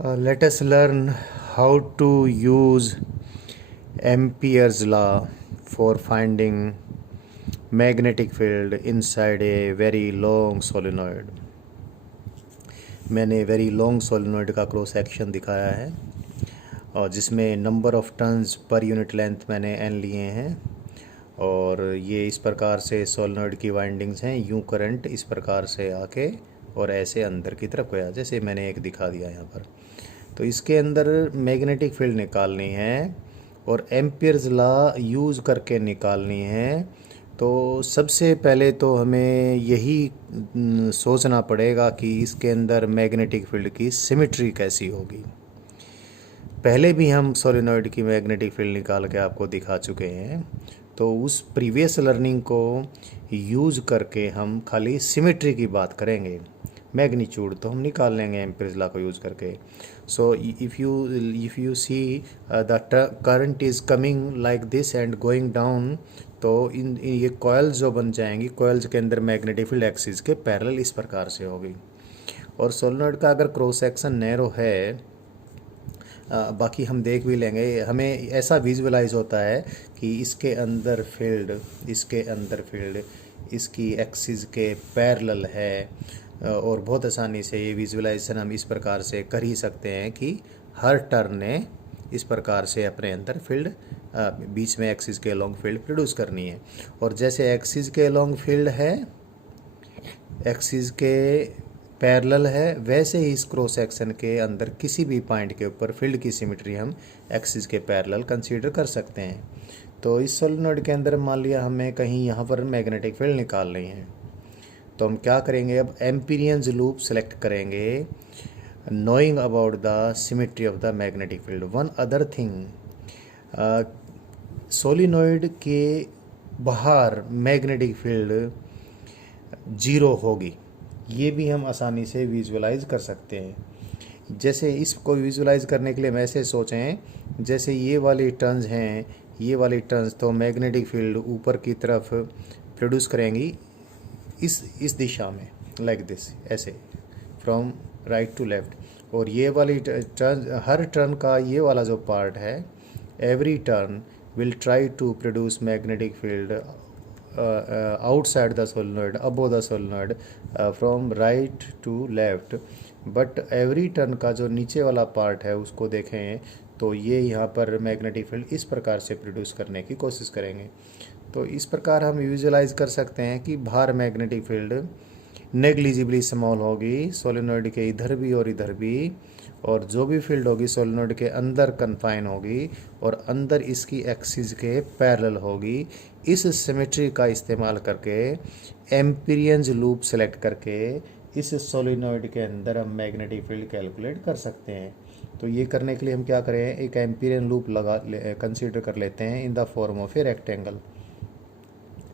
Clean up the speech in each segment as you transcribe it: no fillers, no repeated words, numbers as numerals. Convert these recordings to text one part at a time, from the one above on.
Let us learn how to use Ampere's law for finding magnetic field inside a very long solenoid. मैंने very long solenoid का cross section दिखाया है और जिसमें number of turns per unit length मैंने n लिए हैं और ये इस प्रकार से सोलिनॉइड की वाइंडिंग्स हैं। यूं करंट इस प्रकार से आके और ऐसे अंदर की तरफ गया, जैसे मैंने एक दिखा दिया यहाँ पर। तो इसके अंदर मैग्नेटिक फील्ड निकालनी है और एम्पियर्स लॉ यूज़ करके निकालनी है। तो सबसे पहले तो हमें यही सोचना पड़ेगा कि इसके अंदर मैग्नेटिक फील्ड की सिमेट्री कैसी होगी। पहले भी हम सोलेनॉइड की मैग्नेटिक फील्ड निकाल के आपको दिखा चुके हैं, तो उस प्रीवियस लर्निंग को यूज़ करके हम खाली सिमेट्री की बात करेंगे। मैग्नीट्यूड तो हम निकाल लेंगे एम्पियर्स लॉ को यूज़ करके। So if you see the current is coming like this and going down, तो इन ये कॉइल्स जो बन जाएंगी, कॉइल्स के अंदर मैग्नेटिक फील्ड एक्सिस के पैरेलल इस प्रकार से होगी। और सोलेनॉइड का अगर क्रॉस सेक्शन नैरो है, बाकी हम देख भी लेंगे, हमें ऐसा विजुअलाइज होता है कि इसके अंदर फील्ड इसकी एक्सिस के पैरेलल है और बहुत आसानी से ये विजुअलाइजेशन हम इस प्रकार से कर ही सकते हैं कि हर टर्न ने इस प्रकार से अपने अंदर फील्ड बीच में एक्सिस के अलोंग फील्ड प्रोड्यूस करनी है। और जैसे एक्सिस के अलोंग फील्ड है, एक्सिस के पैरेलल है, वैसे ही इस क्रॉस सेक्शन के अंदर किसी भी पॉइंट के ऊपर फील्ड की सिमेट्री हम एक्सिस के पैरेलल कंसीडर कर सकते हैं। तो इस सोलेनॉइड के अंदर मान लिया हमें कहीं यहाँ पर मैग्नेटिक फील्ड निकालनी है, तो हम क्या करेंगे, अब एम्पीरियंस लूप सेलेक्ट करेंगे knowing about the symmetry of the magnetic field. One other thing, solenoid के बाहर मैग्नेटिक फील्ड जीरो होगी, ये भी हम आसानी से विजुअलाइज कर सकते हैं। जैसे इसको विजुअलाइज करने के लिए हम ऐसे सोचें, जैसे ये वाली टर्न्स हैं, ये वाली टर्न्स तो मैग्नेटिक फील्ड ऊपर की तरफ प्रोड्यूस करेंगी इस दिशा में, लाइक दिस, ऐसे फ्रॉम राइट टू लेफ्ट। और ये वाली टर्न, हर टर्न का ये वाला जो पार्ट है, every turn will try to produce magnetic field outside the solenoid, above the solenoid, from right to left। But every turn का जो नीचे वाला पार्ट है उसको देखें तो ये यहाँ पर मैग्नेटिक फील्ड इस प्रकार से प्रोड्यूस करने की कोशिश करेंगे। तो इस प्रकार हम विजुअलाइज कर सकते हैं कि बाहर मैग्नेटिक फील्ड नेग्लिजिबली स्मॉल होगी, सोलेनॉइड के इधर भी और इधर भी, और जो भी फील्ड होगी सोलेनॉइड के अंदर कन्फाइन होगी और अंदर इसकी एक्सिस के पैरेलल होगी। इस सिमेट्री का इस्तेमाल करके एम्पीरियंस लूप सेलेक्ट करके इस सोलेनॉइड के अंदर हम मैग्नेटिक फील्ड कैलकुलेट कर सकते हैं। तो ये करने के लिए हम क्या करें, एक एम्पीरियन लूप कंसीडर कर लेते हैं in the form of a rectangle.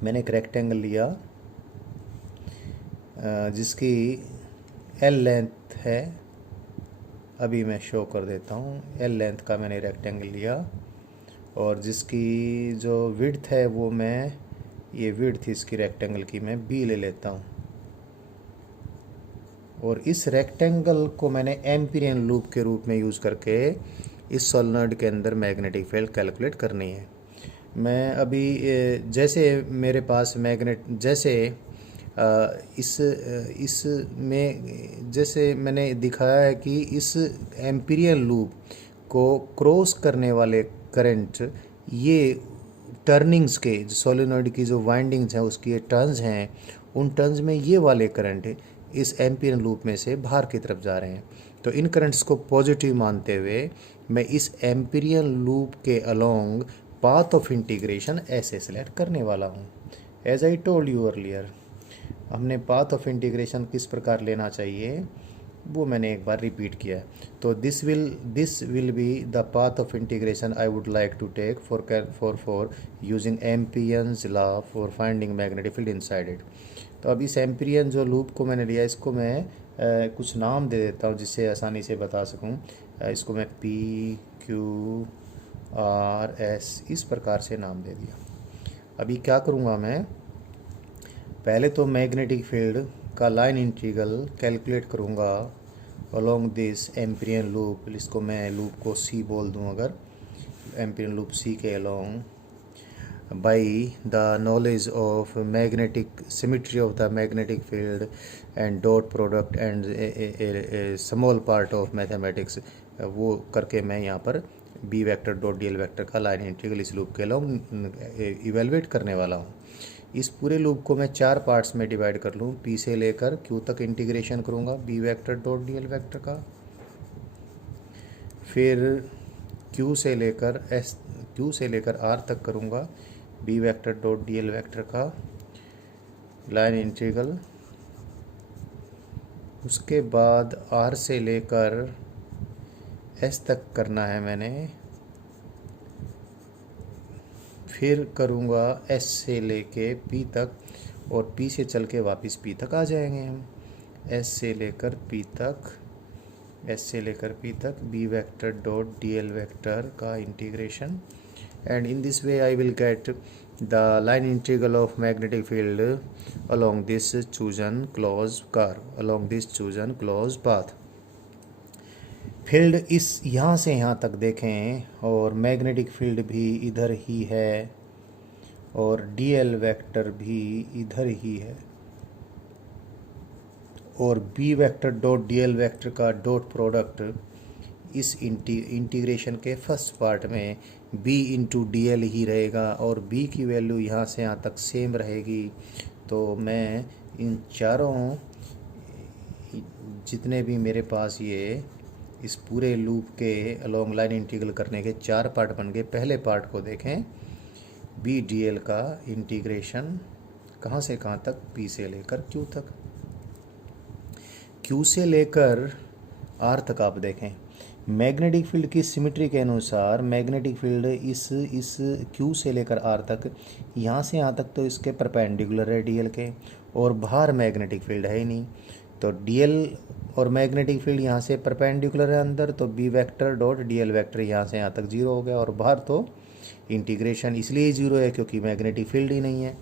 मैंने एक रेक्टेंगल लिया जिसकी एल लेंथ है, अभी मैं शो कर देता हूँ। एल लेंथ का मैंने रेक्टेंगल लिया और जिसकी जो विड्थ है वो मैं, ये विड्थ इसकी रेक्टेंगल की मैं बी ले लेता हूँ। और इस रेक्टेंगल को मैंने एम्पीरियन लूप के रूप में यूज़ करके इस सोलेनॉइड के अंदर मैग्नेटिक फील्ड कैलकुलेट करनी है। मैं अभी जैसे मेरे पास इस में जैसे मैंने दिखाया है कि इस एम्पीरियन लूप को क्रॉस करने वाले करंट, ये टर्निंग्स के सोलेनॉइड की जो वाइंडिंग्स हैं उसकी ये टर्न्स हैं, उन टर्न्स में ये वाले करंट इस एम्पीरियन लूप में से बाहर की तरफ जा रहे हैं। तो इन करंट्स को पॉजिटिव मानते हुए मैं इस एम्पीरियन लूप के अलोंग पाथ ऑफ इंटीग्रेशन ऐसे सेलेक्ट करने वाला हूँ। As I told you earlier, हमने पाथ ऑफ इंटीग्रेशन किस प्रकार लेना चाहिए वो मैंने एक बार रिपीट किया है। तो this will be the path of integration I would like to take for using Ampere's law for finding magnetic field inside it. तो अब इस एम्पीरियन जो लूप को मैंने लिया, इसको मैं कुछ नाम दे देता हूँ जिससे आसानी से बता सकूँ। इसको मैं P Q R S इस प्रकार से नाम दे दिया। अभी क्या करूँगा मैं, पहले तो मैग्नेटिक फील्ड का लाइन इंटीग्रल कैलकुलेट करूँगा along this एम्पिरियन लूप, इसको मैं लूप को सी बोल दूं अगर, एम्पिरियन लूप सी के along by the knowledge of magnetic symmetry of the magnetic field and dot product and a small part of mathematics, वो करके मैं यहाँ पर b vector dot D L vector का लाइन इंटीग्रल इस लूप के अलॉन्ग इवेलुएट करने वाला हूँ। इस पूरे लूप को मैं 4 पार्ट्स में डिवाइड कर लूँ, पी से लेकर क्यू तक इंटीग्रेशन करूँगा b vector dot D L vector का, फिर क्यू से लेकर आर तक करूँगा b vector dot D L vector का लाइन इंटीग्रल। उसके बाद आर से लेकर एस तक करना है मैंने, फिर करूँगा एस से लेके पी तक, और पी से चल के वापस पी तक आ जाएंगे हम। एस से लेकर पी तक B vector dot D L vector का integration, and in this way I will get the line integral of magnetic field along this chosen closed curve, along this chosen closed path। Field इस यहाँ से यहाँ तक देखें और magnetic field भी इधर ही है और डीएल वेक्टर भी इधर ही है, और B vector dot DL vector का डॉट प्रोडक्ट इस इंटीग्रेशन के फर्स्ट पार्ट में b इंटू डी एल ही रहेगा, और b की वैल्यू यहाँ से यहाँ तक सेम रहेगी। तो मैं इन चारों जितने भी मेरे पास ये इस पूरे लूप के अलॉन्ग लाइन इंटीग्रल करने के 4 पार्ट बन गए। पहले पार्ट को देखें, बी डी एल का इंटीग्रेशन कहाँ से कहाँ तक, p से लेकर q तक, q से लेकर r तक। आप देखें मैग्नेटिक फील्ड की सिमेट्री के अनुसार मैग्नेटिक फील्ड इस Q से लेकर R तक, यहाँ से यहाँ तक तो इसके परपेंडिकुलर है DL के, और बाहर मैग्नेटिक फील्ड है ही नहीं। तो DL और मैग्नेटिक फील्ड यहाँ से परपेंडिकुलर है अंदर, तो B vector dot DL vector यहाँ से यहाँ तक 0 हो गया, और बाहर तो इंटीग्रेशन इसलिए 0 है क्योंकि मैग्नेटिक फील्ड ही नहीं है।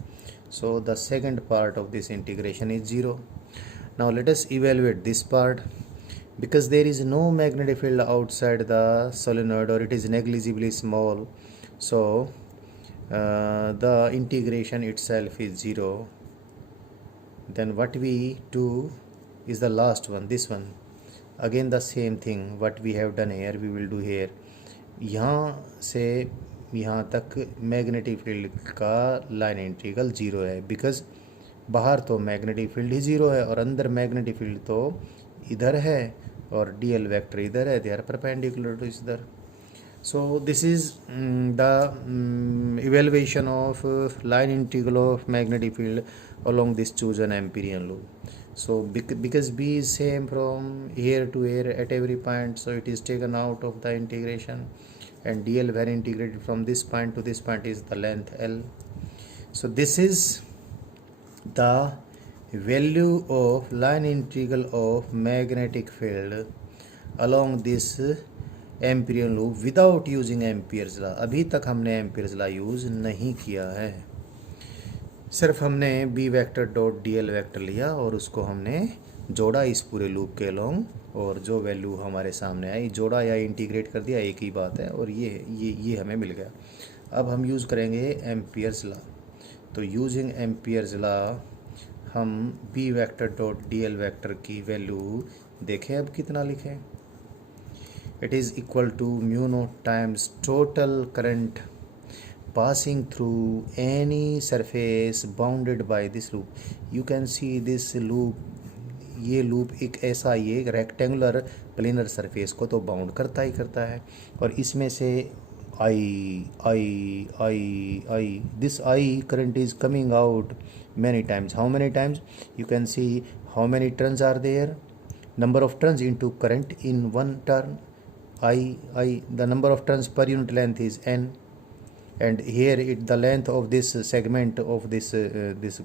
So the second part of this integration is 0। Now let us evaluate this part. Because there is no magnetic field outside the solenoid, or it is negligibly small, so the integration itself is 0. Then what we do is the last one, this one. Again the same thing what we have done here we will do here। यहाँ से यहाँ तक magnetic field का line integral 0 है, because बाहर तो magnetic field ही 0 है और अंदर मैग्नेटिक फील्ड तो इधर है और डीएल वेक्टर इधर है, दे आर परपेंडिकुलर टू इधर। सो this is the evaluation of line integral of magnetic field along this chosen Amperian loop। So because B is same from here to here at every point, so it is taken out of the integration, and DL when integrated from this point to this point is the length L। So this is the value of line integral of magnetic field along this Amperian loop without using Ampere's law। अभी तक हमने Ampere's law use नहीं किया है, सिर्फ हमने B vector dot D L vector लिया और उसको हमने जोड़ा इस पूरे लूप के लॉन्ग, और जो वैल्यू हमारे सामने आई जोड़ा या इंटीग्रेट कर दिया, एक ही बात है, और ये हमें मिल गया। अब हम यूज़ करेंगे एम्पियर्स लॉ। तो यूजिंग एम्पियर्स लॉ हम B vector dot D L vector की वैल्यू देखें अब कितना लिखें। It is equal to mu naught times total current passing through any surface bounded by this loop। you can see this loop, ये loop एक ऐसा ये रेक्टेंगुलर प्लेनर सरफेस को तो बाउंड करता ही करता है, और इसमें से I this I current is coming out many times। how many times? you can see how many turns are there, number of turns into current in one turn, I the number of turns per unit length is N, and here the length of this segment of this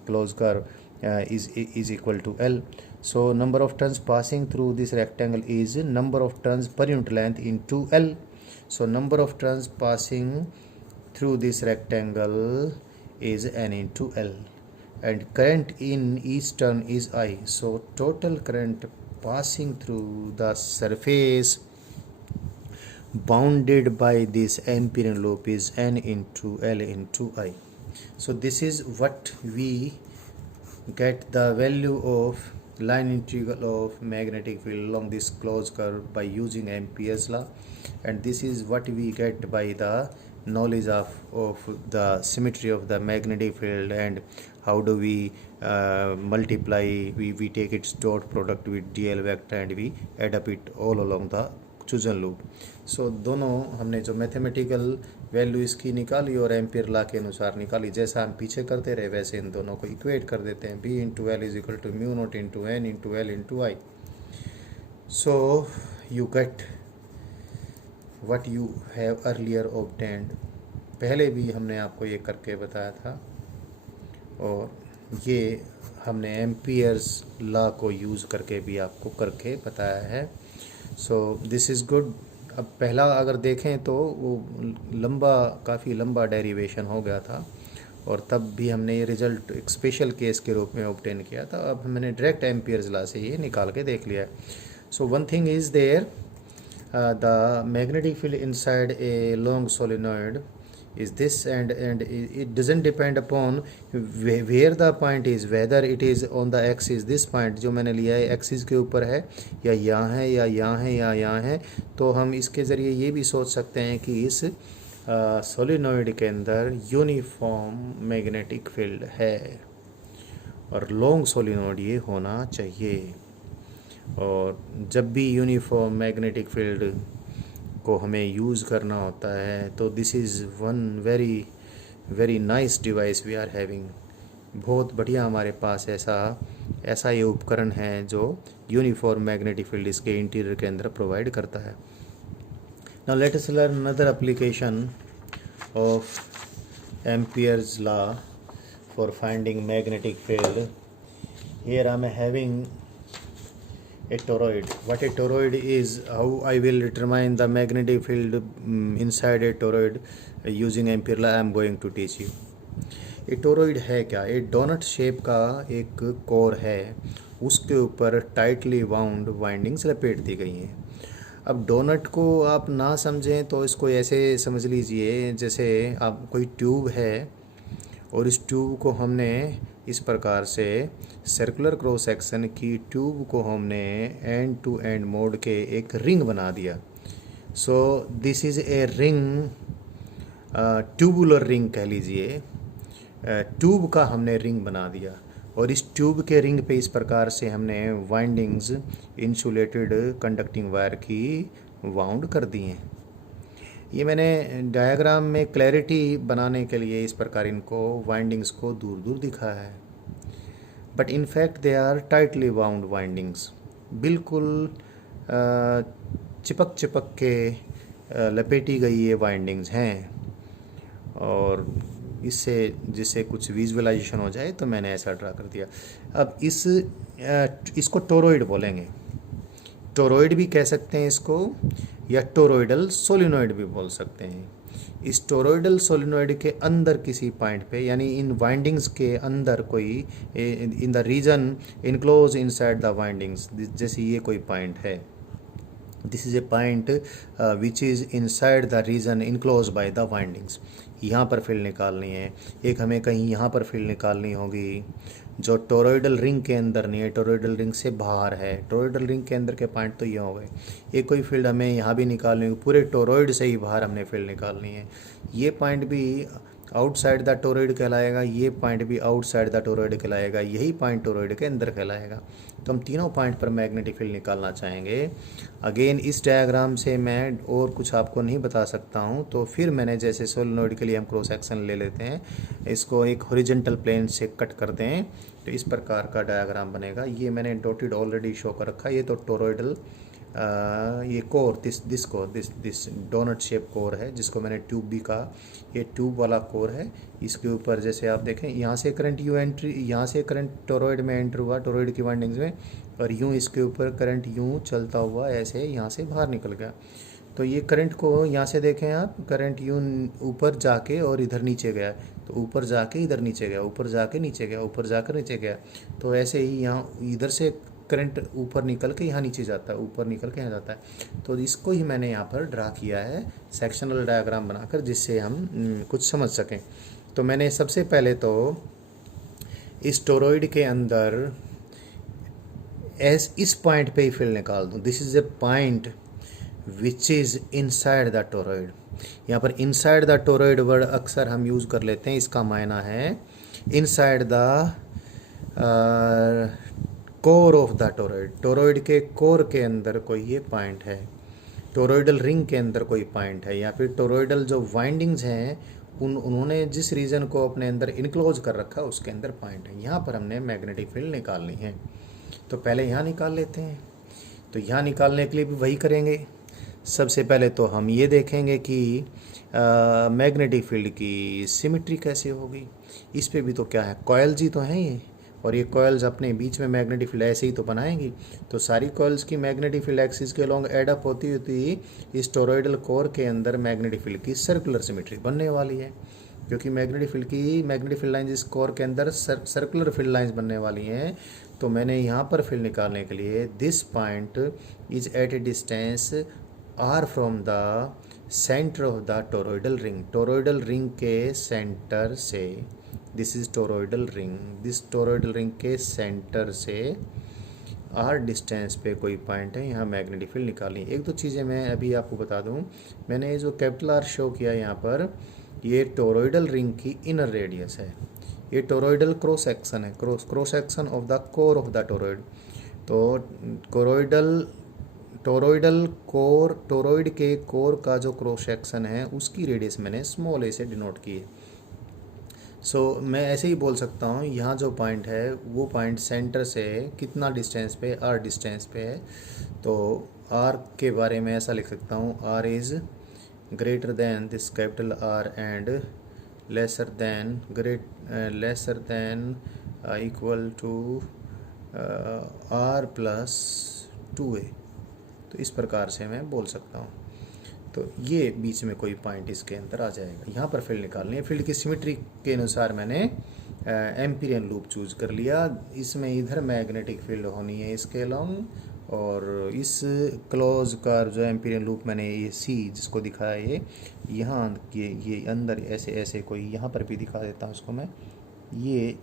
closed curve is equal to L। so number of turns passing through this rectangle is number of turns per unit length into L। so number of turns passing through this rectangle is N into L, and current in each turn is I। so total current passing through the surface bounded by this Amperian loop is n into L into I. So this is what we get the value of line integral of magnetic field along this closed curve by using Ampere's law, and this is what we get by the knowledge of the symmetry of the magnetic field and how do we multiply, we take its dot product with dl vector and we add up it all along the chosen loop. सो दोनों हमने जो mathematical value इसकी निकाली और ampere law के अनुसार निकाली, जैसा हम पीछे करते रहे वैसे इन दोनों को इक्वेट कर देते हैं. B into l is equal to mu naught into N into l into i. So you get what you have earlier obtained. पहले भी हमने आपको ये करके बताया था और ये हमने एम्पियर्स लॉ को यूज़ करके भी आपको करके बताया है. सो दिस इज़ गुड. अब पहला अगर देखें तो वो काफ़ी लंबा डेरिवेशन हो गया था और तब भी हमने ये रिज़ल्ट एक स्पेशल केस के रूप में ऑब्टेन किया था. अब मैंने डायरेक्ट एम्पियर्स लॉ से ये निकाल के देख लिया है. So one thing is there, the magnetic field inside a long solenoid is this, and it doesn't depend upon where the point is, whether it is on the axis. this point जो मैंने लिया है axis के ऊपर है या यहाँ है या यहाँ है या यहाँ है. तो हम इसके ज़रिए ये भी सोच सकते हैं कि इस सोलिनॉइड के अंदर यूनिफॉर्म मैग्नेटिक फील्ड है और लॉन्ग सोलिनॉइड ये होना चाहिए. और जब भी यूनिफॉर्म मैग्नेटिक फील्ड को हमें यूज़ करना होता है तो this is one very very nice device we are having. बहुत बढ़िया हमारे पास ऐसा ये उपकरण है जो यूनिफॉर्म मैग्नेटिक फील्ड इसके इंटीरियर के अंदर प्रोवाइड करता है. Now let us learn another application of Ampere's law for finding magnetic field. Here I am having a toroid. What a toroid is, how I will determine the magnetic field inside a toroid using Ampere law I am going to teach you. A toroid है क्या? एक donut shape का एक core है, उसके ऊपर tightly wound windings लपेट दी गई हैं. अब डोनट को आप ना समझें तो इसको ऐसे समझ लीजिए जैसे आप कोई ट्यूब है और इस ट्यूब को हमने इस प्रकार से सर्कुलर क्रॉस सेक्शन की ट्यूब को हमने एंड टू एंड मोड़ के एक रिंग बना दिया. सो this is a ring, tubular ring कह लीजिए. ट्यूब का हमने रिंग बना दिया और इस ट्यूब के रिंग पे इस प्रकार से हमने वाइंडिंग्स इंसुलेटेड कंडक्टिंग वायर की वाउंड कर दी हैं. ये मैंने डायग्राम में क्लैरिटी बनाने के लिए इस प्रकार इनको वाइंडिंग्स को दूर दूर दिखाया है. But in fact they are tightly wound windings. बिल्कुल चिपक के लपेटी गई ये वाइंडिंग्स हैं और जिससे कुछ विजुअलाइजेशन हो जाए तो मैंने ऐसा ड्रा कर दिया. अब इसको टोरॉइड बोलेंगे. टोरॉइड भी कह सकते हैं इसको या टोरॉइडल सोलिनॉइड भी बोल सकते हैं. इस टोरॉइडल सोलिनॉइड के अंदर किसी पॉइंट पे यानी इन वाइंडिंग्स के अंदर कोई in the region enclose inside the windings, जैसे ये कोई पॉइंट है, this is a point which is inside the region enclose by the windings. यहाँ पर फील्ड निकालनी है. एक हमें कहीं यहाँ पर फील्ड निकालनी होगी जो टोरॉइडल रिंग के अंदर नहीं है, टोरॉइडल रिंग से बाहर है. टोरॉइडल रिंग के अंदर के पॉइंट तो ये हो गए. एक कोई फील्ड हमें यहाँ भी निकालनी होगी, पूरे टोरॉइड से ही बाहर हमने फील्ड निकालनी है. ये पॉइंट भी आउटसाइड द टोरॉइड कहलाएगा, ये पॉइंट भी आउटसाइड द टोरॉइड कहलाएगा, यही पॉइंट टोरॉइड के अंदर कहलाएगा. तो हम तीनों पॉइंट पर मैग्नेटिक फील्ड निकालना चाहेंगे. अगेन इस डायग्राम से मैं और कुछ आपको नहीं बता सकता हूँ. तो फिर मैंने जैसे सोलिनॉइड के लिए हम क्रॉस सेक्शन ले लेते हैं, इसको एक हॉरिजॉन्टल प्लेन से कट कर दें तो इस प्रकार का डायग्राम बनेगा. ये मैंने डॉटेड ऑलरेडी शो कर रखा है. ये तो टोरॉइडल ये core this doughnut shape core है जिसको मैंने ट्यूब भी कहा. ये ट्यूब वाला कोर है. इसके ऊपर जैसे आप देखें यहाँ से करंट यहाँ से करंट टोरॉइड में एंटर हुआ, टोरॉइड की वाइंडिंग्स में, और यूँ इसके ऊपर करंट यूँ चलता हुआ ऐसे यहाँ से बाहर निकल गया. तो ये करंट को यहाँ से देखें आप, करंट यूँ ऊपर जाके और इधर नीचे गया, तो ऊपर जाके इधर नीचे गया, ऊपर जाके नीचे गया, ऊपर जाकर नीचे गया. तो ऐसे ही यहाँ इधर से करंट ऊपर निकल के यहाँ नीचे जाता है, ऊपर निकल के यहाँ जाता है। तो इसको ही मैंने यहाँ पर ड्रा किया है सेक्शनल डायग्राम बनाकर, जिससे हम कुछ समझ सकें। तो मैंने सबसे पहले तो इस टोरॉइड के अंदर इस पॉइंट पे ही फील्ड निकाल दूँ। This is a point which is inside the toroid. यहाँ पर इनसाइड द टोरॉइड वर्ड अक्सर हम यूज़ कर लेते हैं, इसका मायना है inside the core of the toroid. Toroid के कोर के अंदर कोई ये पॉइंट है, टोरॉइडल रिंग के अंदर कोई पॉइंट है, या फिर टोरॉइडल जो वाइंडिंग्स हैं उन्होंने जिस रीजन को अपने अंदर इनक्लोज कर रखा है उसके अंदर पॉइंट है। यहाँ पर हमने मैग्नेटिक फील्ड निकालनी है। तो पहले यहाँ निकाल लेते हैं। तो यहाँ निकालने के लिए भी वही करेंगे। सबसे पहले तो हम ये देखेंगे कि मैग्नेटिक फील्ड की सिमेट्री कैसे होगी। इस पे भी तो क्या है, कॉइल्स ही तो हैं ये, और ये कॉइल्स अपने बीच में मैग्नेटिक फील्ड ऐसे ही तो बनाएंगी। तो सारी कॉइल्स की मैग्नेटिक फील्ड एक्सिस के लॉन्ग एड अप होती होती इस टोरॉइडल कोर के अंदर मैग्नेटिक फील्ड की सर्कुलर सिमेट्री बनने वाली है, क्योंकि मैग्नेटिक फील्ड लाइंस इस कोर के अंदर सर्कुलर फील्ड लाइंस बनने वाली हैं। तो मैंने यहाँ पर फील्ड निकालने के लिए this point is at a distance R from the centre of the toroidal ring. Toroidal ring के सेंटर से, this is toroidal ring, this toroidal ring के सेंटर से आर डिस्टेंस पे कोई पॉइंट है, यहाँ मैग्नेटिक फील्ड निकाली। एक दो चीज़ें मैं अभी आपको बता दूँ। मैंने जो कैपिटल आर शो किया यहाँ पर, ये टोरॉइडल रिंग की इनर रेडियस है। ये टोरॉइडल क्रॉस सेक्शन है, cross section of the core of the toroid. तो टोरॉइड के कोर का जो क्रॉस सेक्शन है उसकी रेडियस मैंने स्मॉल ए से डिनोट की है। सो मैं ऐसे ही बोल सकता हूँ, यहाँ जो पॉइंट है वो पॉइंट सेंटर से कितना डिस्टेंस पे, आर डिस्टेंस पे है। तो आर के बारे में ऐसा लिख सकता हूँ, R is greater than this capital R and lesser than equal to R plus 2a। तो इस प्रकार से मैं बोल सकता हूँ। तो ये बीच में कोई पॉइंट इसके अंदर आ जाएगा। यहाँ पर फील्ड निकालनी है। फील्ड की सिमेट्री के अनुसार मैंने एम्पीरियन लूप चूज कर लिया। इसमें इधर मैग्नेटिक फील्ड होनी है इसके लॉन्ग, और इस क्लोज का जो एम्पीरियन लूप मैंने ये सी जिसको दिखाया, ये यहाँ ये अंदर ऐसे ऐसे कोई, यहाँ पर भी दिखा देता हूँ उसको मैं। ये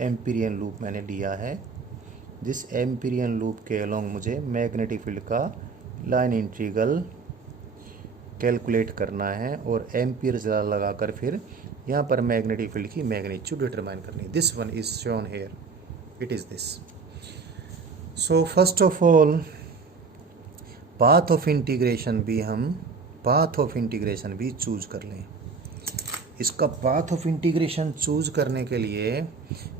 एम्पीरियन लूप मैंने लिया है, जिस एम्पीरियन लूप के अलॉन्ग मुझे मैग्नेटिक फील्ड का लाइन इंटीग्रल कैलकुलेट करना है, और एम्पियर लगाकर फिर यहाँ पर मैग्नेटिक फील्ड की मैग्नीट्यूड डिटरमाइन करनी है। This one is shown here, it is this. So first of all path of integration भी चूज कर लें। इसका पाथ ऑफ इंटीग्रेशन चूज करने के लिए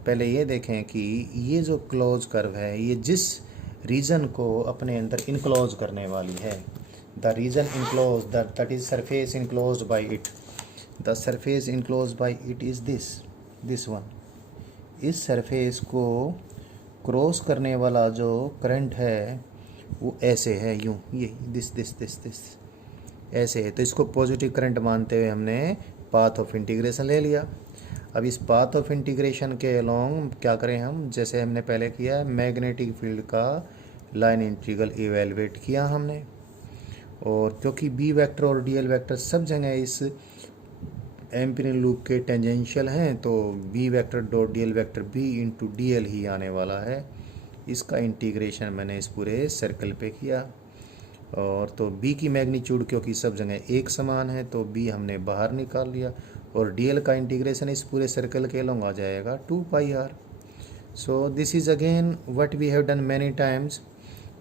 पहले ये देखें कि ये जो क्लोज कर्व है ये जिस रीजन को अपने अंदर इनक्लोज करने वाली है, the region enclose that is surface enclosed by it, the surface enclosed by it is this one. इस सरफेस को क्रॉस करने वाला जो करंट है वो ऐसे है, यूँ, ये दिस ऐसे है। तो इसको पॉजिटिव करंट मानते हुए हमने पाथ ऑफ इंटीग्रेशन ले लिया। अब इस पाथ ऑफ इंटीग्रेशन के अलोंग क्या करें हम, जैसे हमने पहले किया है, मैग्नेटिक फील्ड का लाइन इंटीग्रल इवेलुएट किया हमने। और क्योंकि बी वेक्टर और डीएल वेक्टर सब जगह इस एम्पीरियन लूप के टेंजेंशियल हैं, तो B vector dot DL vector B into D L ही आने वाला है। इसका इंटीग्रेशन मैंने इस पूरे सर्कल पे किया। और तो b की मैग्नीट्यूड क्योंकि सब जगह एक समान है तो b हमने बाहर निकाल लिया, और dl का इंटीग्रेशन इस पूरे सर्कल के लॉन्ग आ जाएगा 2πr। So this is again what we have done many times.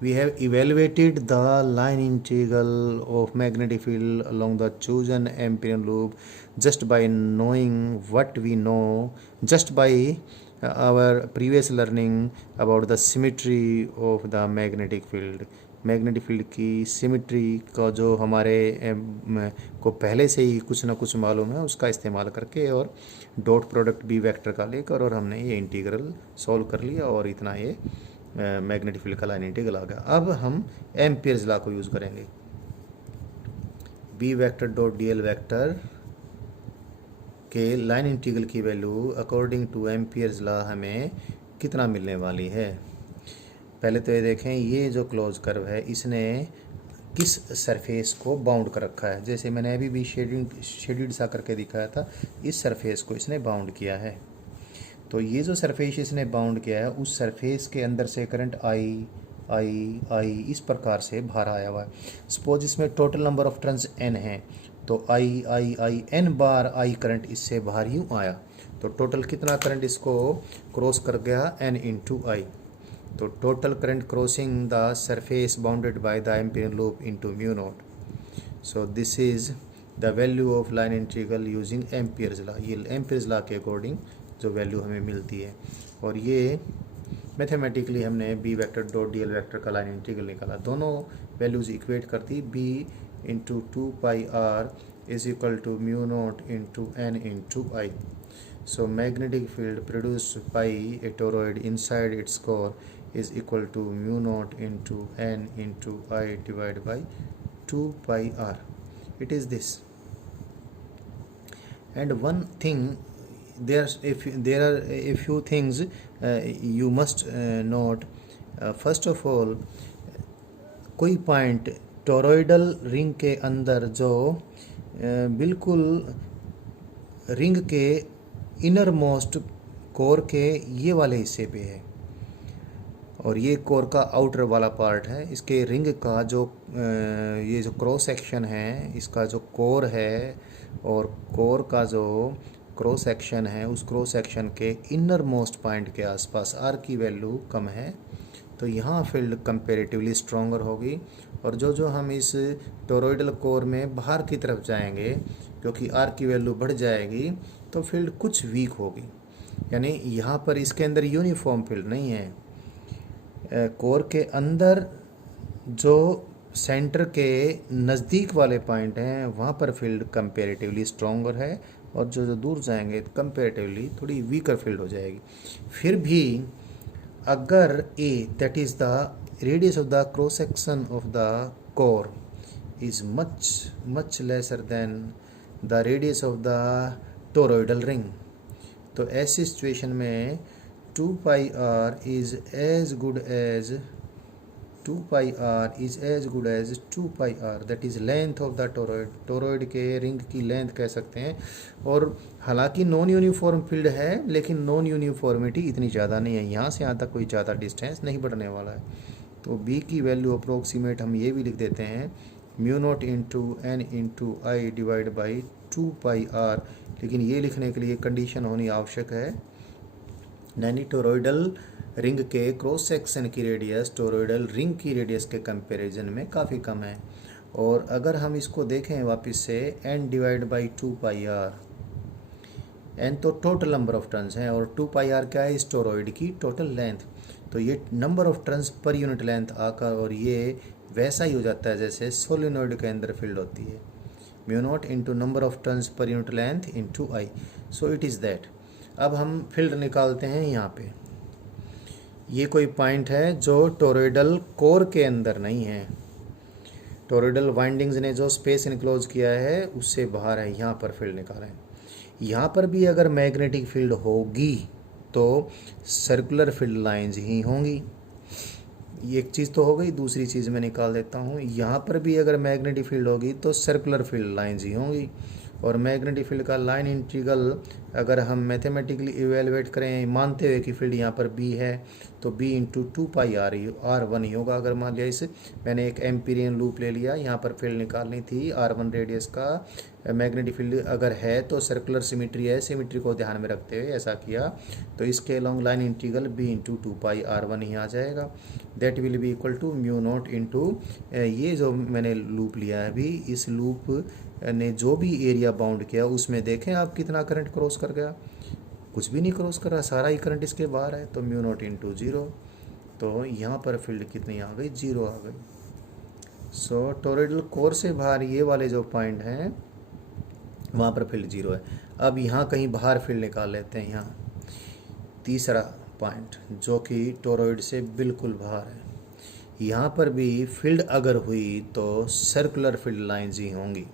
We have evaluated the line integral of magnetic field along the chosen Amperian loop just by knowing what we know, just by our previous learning about the symmetry of the magnetic field। Magnetic field की symmetry का जो हमारे को पहले से ही कुछ ना कुछ मालूम है उसका इस्तेमाल करके, और डॉट प्रोडक्ट बी वेक्टर का लेकर, और हमने ये इंटीग्रल सॉल्व कर लिया, और इतना ये मैग्नेटिक फील्ड का लाइन इंटीग्रल आ गया। अब हम एम्पियर्स लॉ को यूज़ करेंगे। B vector dot D L vector के लाइन इंटीग्रल की value according to Ampere's law हमें कितना मिलने वाली है। पहले तो ये देखें ये जो क्लोज कर्व है इसने किस सरफेस को बाउंड कर रखा है। जैसे मैंने अभी भी शेडिड सा करके दिखाया था, इस सरफेस को इसने बाउंड किया है। तो ये जो सरफेस इसने बाउंड किया है उस सरफेस के अंदर से करंट आई आई आई इस प्रकार से बाहर आया हुआ है। सपोज इसमें total number of turns n हैं, तो आई आई आई n बार आई करंट इससे बाहर यूँ आया, तो टोटल कितना करंट इसको क्रॉस कर गया n इंटू आई। तो total current crossing the surface bounded by the Ampere loop into mu naught. So this is the value of line integral using Ampere's law. ये एम्पियर्स लॉ के according जो value हमें मिलती है, और ये mathematically हमने B vector dot D L vector का लाइन इंटीग्रल निकाला। दोनों वैल्यूज़ इक्वेट करती, B into 2πr is equal to mu naught into N into I. So magnetic field produced by a toroid inside its core is equal to mu naught into n into I divided by 2πr. It is this. And one thing, there are a few things you must note. First of all, कोई point toroidal ring के अंदर जो बिल्कुल ring के inner most core के ये वाले हिस्से पे है, और ये कोर का आउटर वाला पार्ट है। इसके रिंग का जो ये जो क्रॉस सेक्शन है, इसका जो कोर है और कोर का जो क्रॉस सेक्शन है, उस क्रॉस सेक्शन के इनर मोस्ट पॉइंट के आसपास आर की वैल्यू कम है, तो यहाँ फील्ड कंपेरेटिवली स्ट्रॉन्गर होगी। और जो हम इस टोरॉइडल कोर में बाहर की तरफ जाएंगे, क्योंकि आर की वैल्यू बढ़ जाएगी, तो फील्ड कुछ वीक होगी। यानी यहाँ पर इसके अंदर यूनिफॉर्म फील्ड नहीं है। कोर के अंदर जो सेंटर के नज़दीक वाले पॉइंट हैं वहाँ पर फील्ड कंपेरेटिवली स्ट्रॉन्गर है, और जो दूर जाएंगे कंपेरेटिवली थोड़ी वीकर फील्ड हो जाएगी। फिर भी अगर a that is the radius of the cross section of the core is much lesser than the radius of the toroidal ring, तो ऐसी सिचुएशन में 2πr is as good as 2πr that is length of the toroid। Toroid के ring की length कह सकते हैं। और हालांकि नॉन यूनिफॉर्म फील्ड है, लेकिन नॉन यूनिफॉर्मिटी इतनी ज़्यादा नहीं है, यहाँ से यहाँ तक कोई ज़्यादा डिस्टेंस नहीं बढ़ने वाला है। तो बी की वैल्यू अप्रोक्सीमेट हम ये भी लिख देते हैं mu naught into N into I divide by 2πr। लेकिन ये लिखने के लिए कंडीशन होनी आवश्यक है, यानी टोरॉइडल रिंग के क्रॉस सेक्शन की रेडियस टोरॉइडल रिंग की रेडियस के कंपैरिजन में काफ़ी कम है। और अगर हम इसको देखें वापस से n divide by 2πr, n तो टोटल नंबर ऑफ टर्न्स हैं और 2πr क्या है, इस टोरॉइड की टोटल लेंथ। तो ये number of turns per unit length आकर, और ये वैसा ही हो जाता है जैसे सोलिनॉइड के अंदर फील्ड होती है, mu naught into number of turns per unit length into i. So it is that. अब हम फील्ड निकालते हैं। यहाँ पे ये कोई पॉइंट है जो टोरॉइडल कोर के अंदर नहीं है, टोरॉइडल वाइंडिंग्स ने जो स्पेस इनक्लोज किया है उससे बाहर है। यहाँ पर फील्ड निकालें। यहाँ पर भी अगर मैग्नेटिक फील्ड होगी तो सर्कुलर फील्ड लाइंस ही होंगी। ये एक चीज़ तो हो गई। दूसरी चीज़ मैं निकाल देता हूँ, यहाँ पर भी अगर मैग्नेटिक फील्ड होगी तो सर्कुलर फील्ड लाइंस ही होंगी। और मैग्नेटिक फील्ड का लाइन इंटीग्रल अगर हम मैथमेटिकली इवेलुएट करें, मानते हुए कि फील्ड यहाँ पर बी है, तो बी इंटू 2πr r1 ही होगा। अगर मान लिया इस मैंने एक एम्पीरियन लूप ले लिया, यहाँ पर फील्ड निकालनी थी r1 रेडियस का, मैग्नेटिक फील्ड अगर है तो सर्कुलर सिमेट्री है, सिमेट्री को ध्यान में रखते हुए ऐसा किया, तो इसके along line integral b into 2πr1 ही आ जाएगा। That will be equal to mu naught into ये जो मैंने लूप लिया है अभी, इस लूप ने जो भी एरिया बाउंड किया उसमें देखें आप कितना करंट क्रॉस कर गया, कुछ भी नहीं क्रॉस कर रहा, सारा ही करंट इसके बाहर है। तो म्यू नॉट इंटू 0, तो यहाँ पर फील्ड कितनी आ गई, 0 आ गई। सो टोरॉइडल कोर से बाहर ये वाले जो पॉइंट हैं वहाँ पर फील्ड 0 है। अब यहाँ कहीं बाहर फील्ड निकाल लेते हैं। यहाँ तीसरा पॉइंट जो कि टोरॉइड से बिल्कुल बाहर है, यहाँ पर भी फील्ड अगर हुई तो सर्कुलर फील्ड लाइंस ही होंगी।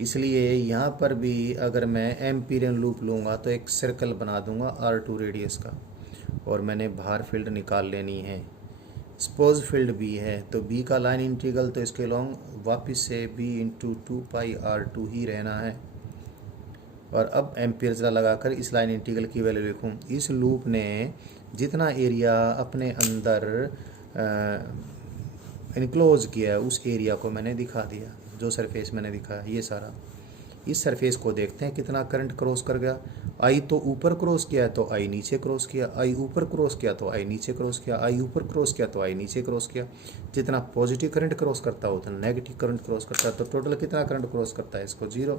इसलिए यहाँ पर भी अगर मैं एम्पीरियन लूप लूँगा तो एक सर्कल बना दूँगा r2 रेडियस का, और मैंने बाहर फील्ड निकाल लेनी है। सपोज फील्ड बी है तो बी का लाइन इंटीग्रल तो इसके लॉन्ग वापस से बी इंटू 2πr2 ही रहना है। और अब एम्पियर्स लगाकर इस लाइन इंटीग्रल की वैल्यू लिखूँ। इस लूप ने जितना एरिया अपने अंदर इनक्लोज किया है उस एरिया को मैंने दिखा दिया, जो सरफेस मैंने दिखा ये सारा। इस सरफेस को देखते हैं कितना करंट क्रॉस कर गया। आई तो ऊपर क्रॉस किया तो आई नीचे क्रॉस किया, आई ऊपर क्रॉस किया तो आई नीचे क्रॉस किया, आई ऊपर क्रॉस किया तो आई नीचे क्रॉस किया। जितना पॉजिटिव करंट क्रॉस करता है उतना नेगेटिव करंट क्रॉस करता है, तो टोटल कितना करंट क्रॉस करता है इसको 0।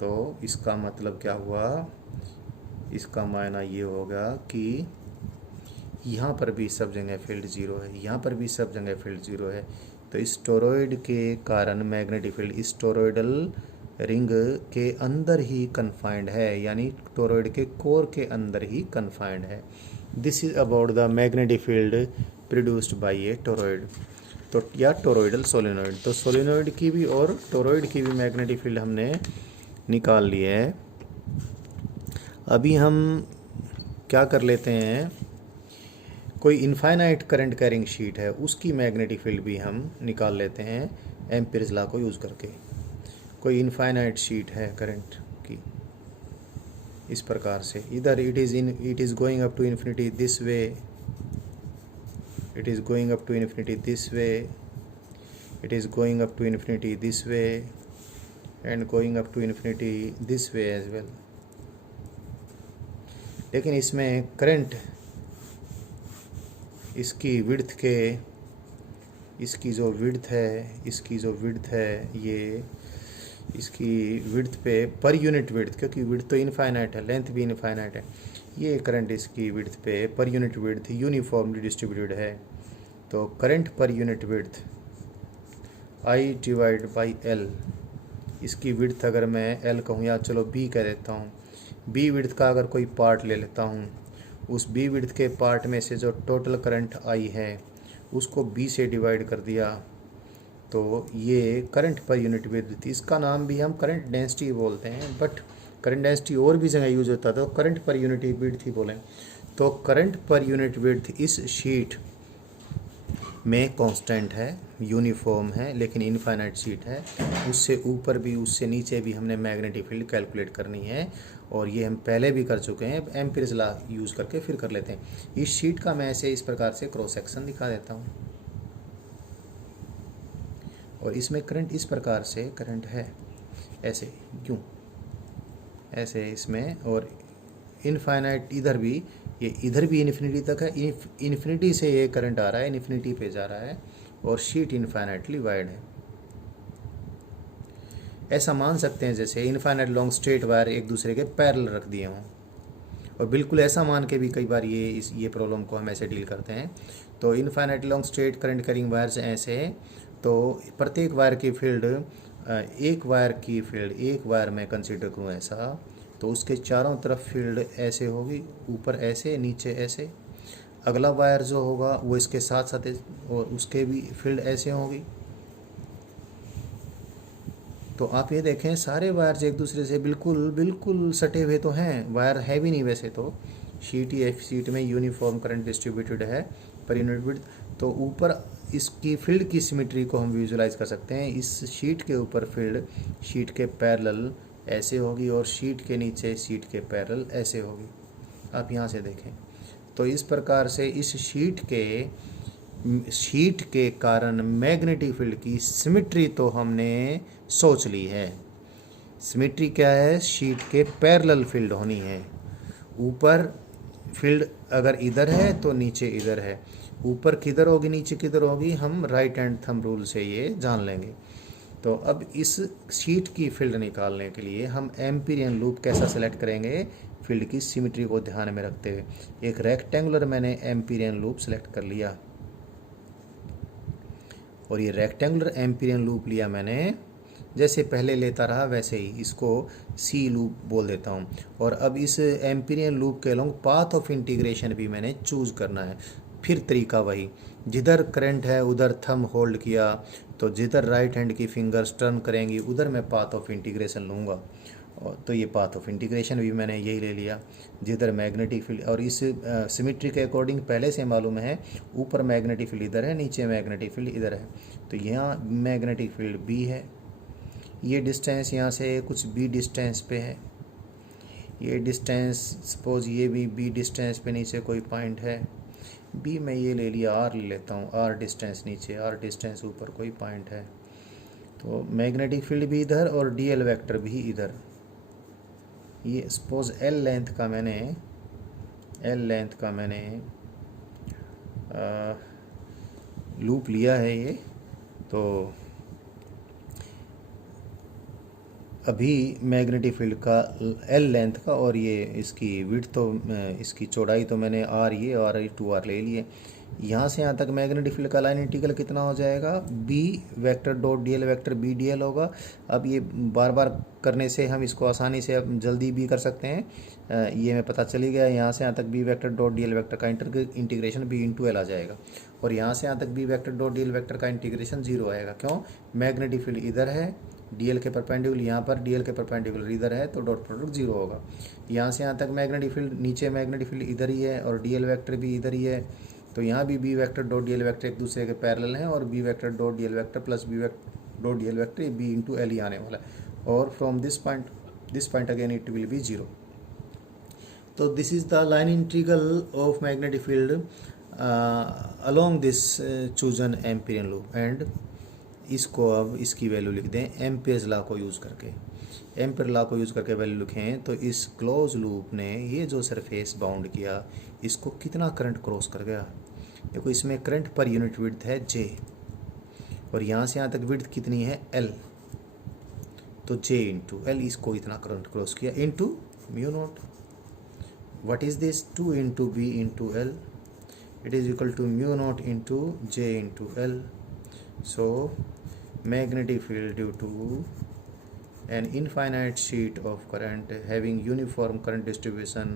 तो इसका मतलब क्या हुआ, इसका मायना ये होगा कि यहाँ पर भी सब जगह फील्ड 0 है, यहाँ पर भी सब जगह फील्ड 0 है। तो इस टोरॉइड के कारण मैग्नेटिक फील्ड इस टोरॉइडल रिंग के अंदर ही कन्फाइंड है, यानी टोरॉइड के कोर के अंदर ही कन्फाइंड है। This is about the magnetic field produced by A toroid. तो या टोरॉइडल सोलेनोइड, तो सोलेनोइड की भी और टोरॉइड की भी मैग्नेटिक फील्ड हमने निकाल ली है। अभी हम क्या कर लेते हैं, कोई इनफाइनाइट करंट कैरिंग शीट है उसकी मैग्नेटिक फील्ड भी हम निकाल लेते हैं एम्पियर्स लॉ को यूज़ करके। कोई इनफाइनाइट शीट है करंट की इस प्रकार से, इधर it is going up to infinity this way, it is going up to infinity this way, it is going up to infinity this way and going up to infinity this way as well. लेकिन इसमें current इसकी width के, इसकी जो width है ये इसकी width पे पर यूनिट विड्थ, क्योंकि विड्थ तो इनफाइनाइट है, लेंथ भी इनफाइनाइट है, ये करंट इसकी विड्थ पे per unit width uniformly distributed है। तो current per unit width I divide by L, इसकी विड्थ अगर मैं L कहूँ या चलो B कह देता हूँ, B विड्थ का अगर कोई पार्ट ले लेता हूँ, उस B विड्थ के पार्ट में से जो टोटल करंट I है उसको B से डिवाइड कर दिया, तो ये करंट पर यूनिट विड्थ, इसका नाम भी हम करंट डेंसिटी बोलते हैं, बट करंट डेंसिटी और भी जगह यूज होता है तो करंट पर यूनिट विड्थ ही बोलें। तो करंट पर यूनिट विड्थ इस शीट में कांस्टेंट है, यूनिफॉर्म है, लेकिन इनफाइनाइट शीट है। उससे ऊपर भी उससे नीचे भी हमने मैग्नेटिक फील्ड कैलकुलेट करनी है, और ये हम पहले भी कर चुके हैं, एम्पियर्स लॉ यूज़ करके फिर कर लेते हैं। इस शीट का मैं ऐसे इस प्रकार से क्रॉस सेक्शन दिखा देता हूँ, और इसमें करंट इस प्रकार से करंट है ऐसे, क्यों ऐसे इसमें, और इनफाइनाइट इधर भी, ये इधर भी इन्फिनिटी तक है, इन्फिनिटी से ये करंट आ रहा है, इन्फिनिटी पे जा रहा है, और शीट इनफाइनाइटली वाइड है। ऐसा मान सकते हैं जैसे इनफाइनाइट लॉन्ग स्ट्रेट वायर एक दूसरे के पैरेलल रख दिए हों, और बिल्कुल ऐसा मान के भी कई बार ये प्रॉब्लम को हम ऐसे डील करते हैं। तो infinite long straight current carrying wires ऐसे है, तो प्रत्येक वायर की फील्ड, एक वायर में कंसीडर करूँ ऐसा, तो उसके चारों तरफ फील्ड ऐसे होगी, ऊपर ऐसे, नीचे ऐसे। अगला वायर जो होगा वो इसके साथ साथ और उसके भी फील्ड ऐसे होगी। तो आप ये देखें सारे वायर्स एक दूसरे से बिल्कुल सटे हुए तो हैं, वायर है भी नहीं वैसे तो, शीट में यूनिफॉर्म करंट डिस्ट्रीब्यूटेड है पर यूनिट विड्थ। तो ऊपर इसकी फील्ड की सिमेट्री को हम विजुलाइज कर सकते हैं, इस शीट के ऊपर फील्ड शीट के पैरेलल ऐसे होगी, और शीट के नीचे शीट के पैरेलल ऐसे होगी। आप यहाँ से देखें तो इस प्रकार से इस शीट के कारण मैग्नेटिक फील्ड की सिमेट्री तो हमने सोच ली है। सिमेट्री क्या है, शीट के पैरेलल फील्ड होनी है। ऊपर फील्ड अगर इधर है तो नीचे इधर है, ऊपर किधर होगी नीचे किधर होगी, हम राइट हैंड थंब रूल से ये जान लेंगे। तो अब इस शीट की फील्ड निकालने के लिए हम एम्पीरियन लूप कैसा सेलेक्ट करेंगे, फील्ड की सिमेट्री को ध्यान में रखते हुए। एक रेक्टेंगुलर मैंने एम्पीरियन लूप सेलेक्ट कर लिया, और ये रेक्टेंगुलर एम्पीरियन लूप लिया मैंने, जैसे पहले लेता रहा वैसे ही इसको सी लूप बोल देता हूँ। और अब इस एम्पीरियन लूप के अलोंग पाथ ऑफ इंटीग्रेशन भी मैंने चूज़ करना है। फिर तरीका वही, जिधर करंट है उधर थंब होल्ड किया, तो जिधर राइट हैंड की फिंगर्स टर्न करेंगी उधर मैं पाथ ऑफ इंटीग्रेशन लूँगा। तो ये पाथ ऑफ इंटीग्रेशन भी मैंने यही ले लिया, जिधर मैग्नेटिक फील्ड, और इस सिमेट्री के अकॉर्डिंग पहले से मालूम है ऊपर मैग्नेटिक फील्ड इधर है, नीचे मैग्नेटिक फील्ड इधर है, तो यहाँ मैग्नेटिक फील्ड बी है। ये डिस्टेंस यहाँ से कुछ बी डिस्टेंस पे है, ये डिस्टेंस सपोज ये भी बी डिस्टेंस पे नीचे कोई पॉइंट है, बी में ये ले लिया, आर ले लेता हूँ, आर डिस्टेंस नीचे, आर डिस्टेंस ऊपर कोई पॉइंट है, तो मैग्नेटिक फील्ड भी इधर और डीएल वेक्टर भी इधर। ये सपोज एल लेंथ का मैंने लूप लिया है ये, तो अभी मैग्नेटिक फील्ड का एल लेंथ का और ये इसकी विड्थ, तो इसकी चौड़ाई तो मैंने आर ये और 2r ले लिए। यहाँ से यहाँ तक मैग्नेटिक फील्ड का लाइन इंटीग्रल कितना हो जाएगा, B vector dot D L vector B D L होगा। अब ये बार बार करने से हम इसको आसानी से अब जल्दी भी कर सकते हैं, ये हमें पता चली गया। यहाँ से यहाँ तक B vector dot D L vector का इंटीग्रेशन बी इंटू एल आ जाएगा, और यहाँ से यहाँ तक B vector dot D L vector का इंटीग्रेशन 0 आएगा। क्यों, मैग्नेटिक फील्ड इधर है, डीएल के परपेंडिकुलर यहाँ पर, डीएल के परपेंडिकुलर इधर है, तो डॉट प्रोडक्ट 0 होगा। यहाँ से यहाँ तक मैग्नेटिक फील्ड, नीचे मैग्नेटिक फील्ड इधर ही है और डीएल वेक्टर भी इधर ही है, तो यहाँ भी B vector dot DL vector एक दूसरे के पैरेलल हैं, और B vector dot DL vector plus B vector dot DL vector B into L ही आने वाला है, और from this point again it will be 0। तो this is the line integral of magnetic field along this chosen Amperian loop, and इसको अब इसकी value लिख दें एम्पियर्स लॉ को यूज़ करके। एम्पियर लॉ को यूज़ करके वैल्यू लिखें तो इस क्लोज लूप ने ये जो सरफेस बाउंड किया, इसको कितना करंट क्रॉस कर गया। देखो इसमें करंट पर यूनिट विड्थ है J, और यहाँ से यहाँ तक विड्थ कितनी है L, तो J इंटू एल, इसको इतना करंट क्रॉस किया into mu naught. What is this, 2 into B into L, it is equal to mu naught into J into L. So magnetic field due to an infinite sheet of current having uniform current distribution,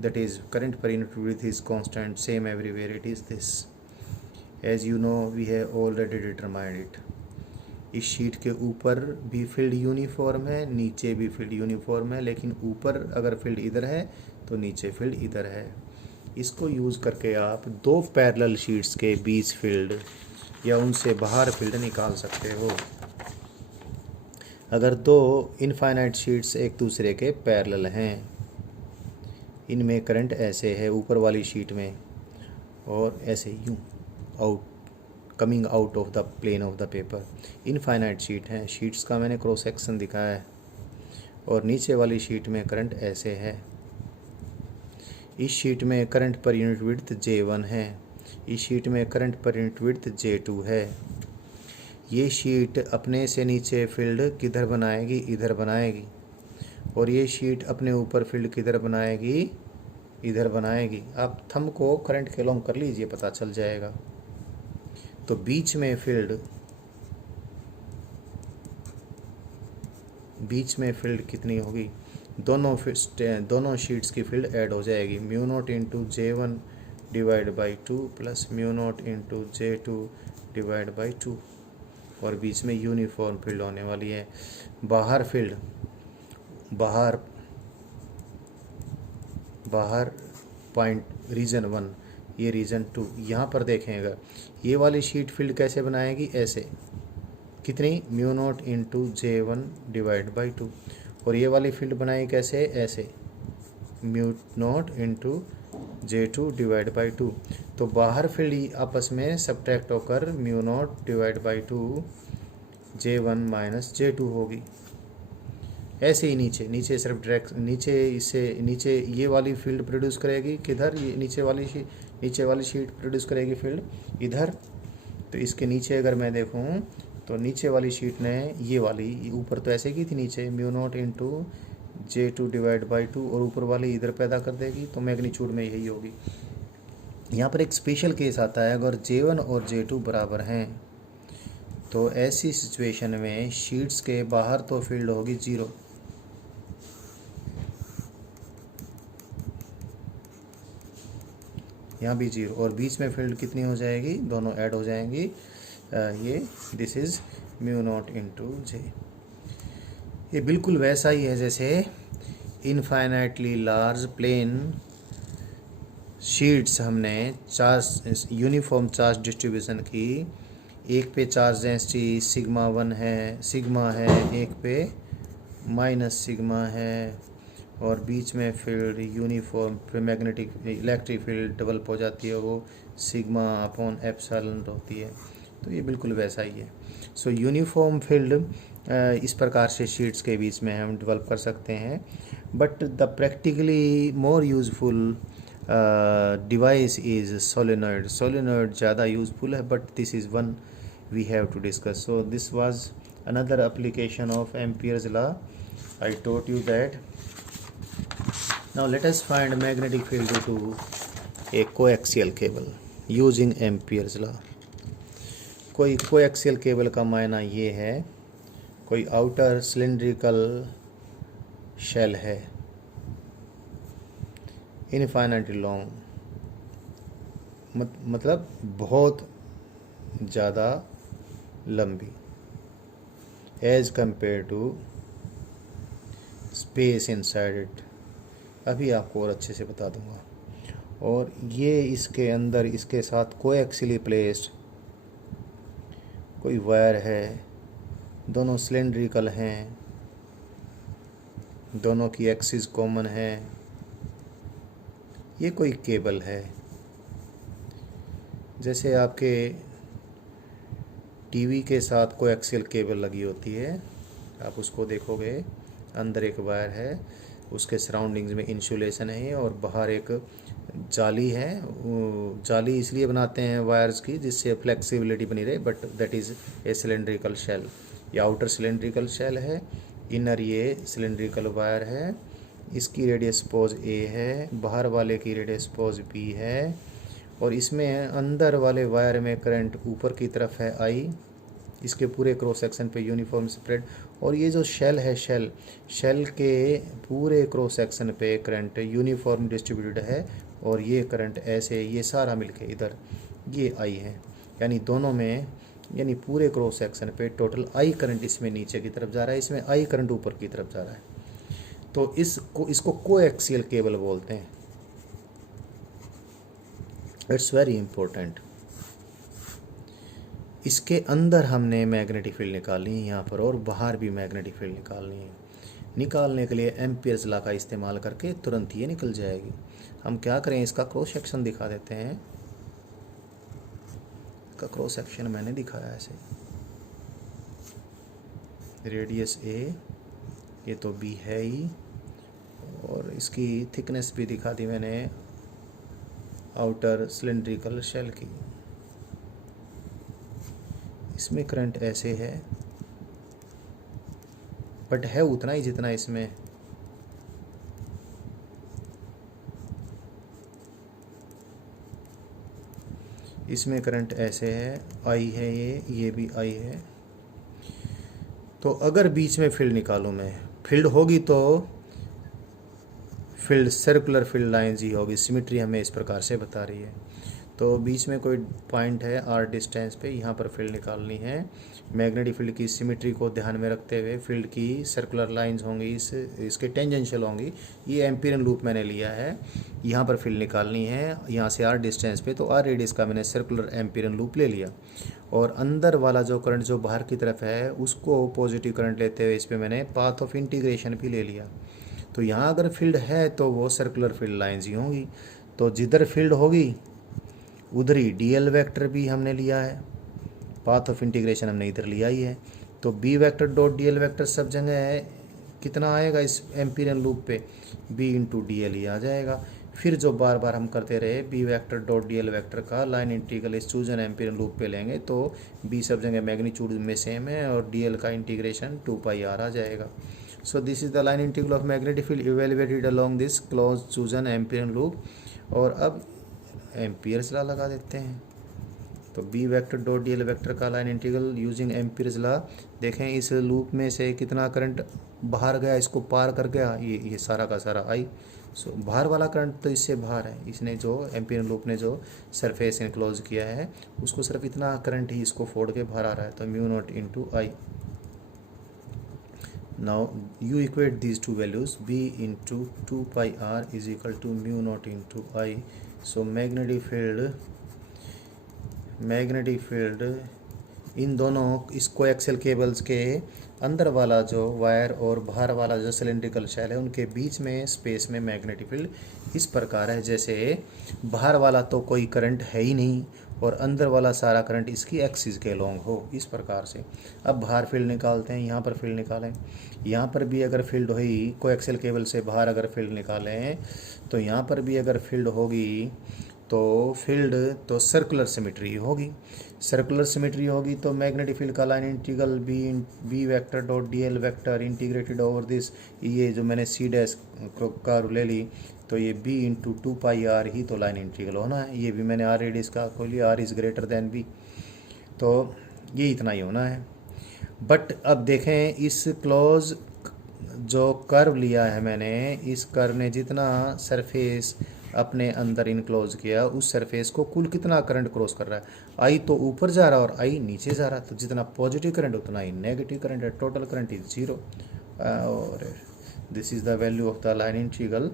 that is current per unit width is constant, same everywhere, it is this. As you know, we have already determined it. इस sheet के ऊपर भी field uniform है, नीचे भी field uniform है, लेकिन ऊपर अगर फील्ड इधर है तो नीचे फील्ड इधर है। इसको यूज़ करके आप दो पैरेलल शीट्स के बीच फील्ड या उनसे बाहर फील्ड निकाल सकते हो। अगर दो इनफाइनाइट शीट्स एक दूसरे के पैरेलल हैं, इनमें करंट ऐसे है ऊपर वाली शीट में, और ऐसे यूँ coming out of the plane of the paper. Infinite sheet हैं, शीट्स का मैंने क्रॉस सेक्शन दिखाया है, और नीचे वाली शीट में करंट ऐसे है। इस शीट में current per unit width J1 है, इस शीट में current per unit width J2 है। ये शीट अपने से नीचे फील्ड किधर बनाएगी, इधर बनाएगी, और ये शीट अपने ऊपर फील्ड किधर बनाएगी, इधर बनाएगी। आप थंब को करंट के लॉन्ग कर लीजिए, पता चल जाएगा। तो बीच में फील्ड कितनी होगी, दोनों शीट्स की फील्ड ऐड हो जाएगी, mu naught into J1 divide by 2 plus mu naught into J2 divide by 2, और बीच में यूनिफॉर्म फील्ड होने वाली है। बाहर पॉइंट रीजन 1, ये रीजन 2। यहाँ पर देखेंगे ये वाली शीट फील्ड कैसे बनाएगी, ऐसे, कितनी, mu naught into J1 divide by 2, और ये वाली फील्ड बनाएगी कैसे, ऐसे, mu naught into J2 divide by 2। तो बाहर फील्ड आपस में सब्ट्रैक्ट होकर mu naught divide by 2 J1 minus J2 होगी। ऐसे ही नीचे सिर्फ डायरेक्ट नीचे ये वाली फील्ड प्रोड्यूस करेगी किधर, ये नीचे वाली शीट प्रोड्यूस करेगी फील्ड इधर। तो इसके नीचे अगर मैं देखूँ तो नीचे वाली शीट ने ये वाली ऊपर तो ऐसे की थी नीचे, mu naught into J2 divide by 2, और ऊपर वाली इधर पैदा कर देगी, तो मैग्नीट्यूड में यही होगी। यहाँ पर एक स्पेशल केस आता है, अगर J1 और J2 बराबर हैं तो ऐसी सिचुएशन में शीट्स के बाहर तो फील्ड होगी 0, यहाँ भी 0, और बीच में फील्ड कितनी हो जाएगी, दोनों ऐड हो जाएंगी। ये this is mu naught into J। ये बिल्कुल वैसा ही है जैसे इनफाइनाइटली लार्ज प्लेन शीट्स हमने चार्ज यूनिफॉर्म चार्ज डिस्ट्रीब्यूशन की, एक पे चार्ज डेंसिटी सिग्मा 1 है, सिग्मा है, एक पे माइनस सिग्मा है, और बीच में field uniform magnetic electric field develop हो जाती है, वो सिग्मा अपॉन एप्सिलॉन होती है। तो ये बिल्कुल वैसा ही है। सो यूनिफॉर्म फील्ड इस प्रकार से शीट्स के बीच में हम डेवलप कर सकते हैं। But the practically more useful device is solenoid. Solenoid ज़्यादा यूजफुल है, but this is one we have to discuss. So this was another application of Ampere's law. I taught you that. Now let us find magnetic field due to a coaxial cable using Ampere's law. कोई coaxial cable का मायना ये है, कोई outer cylindrical shell है, infinitely long, मतलब बहुत ज़्यादा लंबी, as compare to space inside it. अभी आपको और अच्छे से बता दूंगा। और ये इसके अंदर इसके साथ कोएक्सियली प्लेस्ड कोई वायर है, दोनों सिलेंड्रिकल हैं, दोनों की एक्सिस कॉमन है, ये कोई केबल है। जैसे आपके टीवी के साथ कोएक्सियल केबल लगी होती है, आप उसको देखोगे, अंदर एक वायर है, उसके सराउंडिंग्स में इंसुलेशन है और बाहर एक जाली है। जाली इसलिए बनाते हैं वायर्स की जिससे फ्लेक्सिबिलिटी बनी रहे, but that is a cylindrical shell. ये आउटर सिलेंड्रिकल शेल है, इनर ये सिलेंड्रिकल वायर है, इसकी रेडियस पोज ए है, बाहर वाले की रेडियस पोज बी है, और इसमें अंदर वाले वायर में करंट ऊपर की तरफ है आई, इसके पूरे क्रॉस सेक्शन पे यूनिफॉर्म स्प्रेड, और ये जो शेल है, शेल के पूरे क्रॉस सेक्शन पे करंट यूनिफॉर्म डिस्ट्रीब्यूटेड है, और ये करंट ऐसे ये सारा मिलके इधर ये आई है, यानी दोनों में, यानी पूरे क्रॉस सेक्शन पे टोटल आई करंट इसमें नीचे की तरफ जा रहा है, इसमें आई करंट ऊपर की तरफ जा रहा है। तो इसको कोएक्सियल केबल बोलते हैं। It's very important. इसके अंदर हमने मैग्नेटिक फील्ड निकालनी है यहाँ पर, और बाहर भी मैग्नेटिक फील्ड निकालनी है। निकालने के लिए एम्पियर्स लॉ का इस्तेमाल करके तुरंत ये निकल जाएगी। हम क्या करें, इसका क्रॉस सेक्शन दिखा देते हैं। इसका क्रॉस सेक्शन मैंने दिखाया ऐसे, रेडियस ए, ये तो बी है ही, और इसकी थिकनेस भी दिखा दी मैंने आउटर सिलेंड्रिकल शेल की। इसमें करंट ऐसे है, बट है उतना ही जितना इसमें, इसमें करंट ऐसे है, आई है, ये भी आई है। तो अगर बीच में फील्ड निकालूं मैं, फील्ड होगी तो फील्ड सर्कुलर फील्ड लाइंस ही होगी। सिमेट्री हमें इस प्रकार से बता रही है। तो बीच में कोई पॉइंट है आर डिस्टेंस पे, यहाँ पर फील्ड निकालनी है। मैग्नेटिक फील्ड की सिमेट्री को ध्यान में रखते हुए फील्ड की सर्कुलर लाइंस होंगी, इसके टेंजेंशियल होंगी। ये एम्पीरियन लूप मैंने लिया है, यहाँ पर फील्ड निकालनी है, यहाँ से आर डिस्टेंस पे, तो आर रेडियस का मैंने सर्कुलर एम्पीरियन लूप ले लिया। और अंदर वाला जो करंट जो बाहर की तरफ है, उसको पॉजिटिव करंट लेते हुए इस पर मैंने पाथ ऑफ इंटीग्रेशन भी ले लिया। तो यहाँ अगर फील्ड है तो वो सर्कुलर फील्ड लाइंस ही होंगी। तो जिधर फील्ड होगी उधर ही डीएल वेक्टर भी हमने लिया है, पाथ ऑफ इंटीग्रेशन हमने इधर लिया ही है। तो B vector dot DL vector सब जगह है, कितना आएगा इस एम्पीरियन लूप पे, बी इंटू डी एल ही आ जाएगा। फिर जो बार बार हम करते रहे, B vector dot D L vector का लाइन इंटीग्रल इस चूजन एम्पीरियन लूप पे लेंगे तो बी सब जगह मैग्नीट्यूड में सेम है, और डी एल का इंटीग्रेशन 2πr आ जाएगा। So this is the line integral of magnetic field evaluated along this closed chosen Amperian loop। और अब एम्पियर्स लॉ लगा देते हैं। तो B vector dot D L vector का line integral using Ampere's law. देखें इस लूप में से कितना करंट बाहर गया, इसको पार कर गया, ये सारा का सारा आई। सो बाहर वाला करंट तो इससे बाहर है, इसने जो एम्पियरियन लूप ने जो सरफेस इनक्लोज किया है उसको सिर्फ इतना करंट ही इसको फोड़ के बाहर आ रहा है, तो mu naught into I. Now you equate these two values, B into 2 pi r is equal to mu naught into I. So magnetic field इन दोनों इस कोएक्सियल केबल्स के अंदर वाला जो वायर और बाहर वाला जो सिलेंड्रिकल शेल है उनके बीच में स्पेस में मैग्नेटिक फील्ड इस प्रकार है, जैसे बाहर वाला तो कोई करंट है ही नहीं और अंदर वाला सारा करंट इसकी एक्सिस के अलोंग हो, इस प्रकार से। अब बाहर फील्ड निकालते हैं, यहाँ पर फील्ड निकालें, यहाँ पर भी अगर फील्ड हुई कोएक्सियल केबल से बाहर अगर फील्ड निकालें तो यहाँ पर भी अगर फील्ड होगी तो फील्ड तो सर्कुलर सिमेट्री होगी। सर्कुलर सिमेट्री होगी तो मैग्नेटिक फील्ड का line integral B vector dot D L vector integrated over this, ये जो मैंने सी डैश का ले ली तो ये b इंटू 2 पाई आर ही तो लाइन इंटीग्रल होना है। ये भी मैंने आर रेडियस का खोल लिया, R is greater than b, तो ये इतना ही होना है। बट अब देखें इस क्लोज जो कर्व लिया है मैंने, इस कर्व ने जितना सरफेस अपने अंदर इनक्लोज किया उस सरफेस को कुल कितना करंट क्रॉस कर रहा है, आई तो ऊपर जा रहा है और आई नीचे जा रहा है, तो जितना पॉजिटिव करंट उतना ही नेगेटिव करंट है, टोटल करंट इज 0। और this is the value of the line integral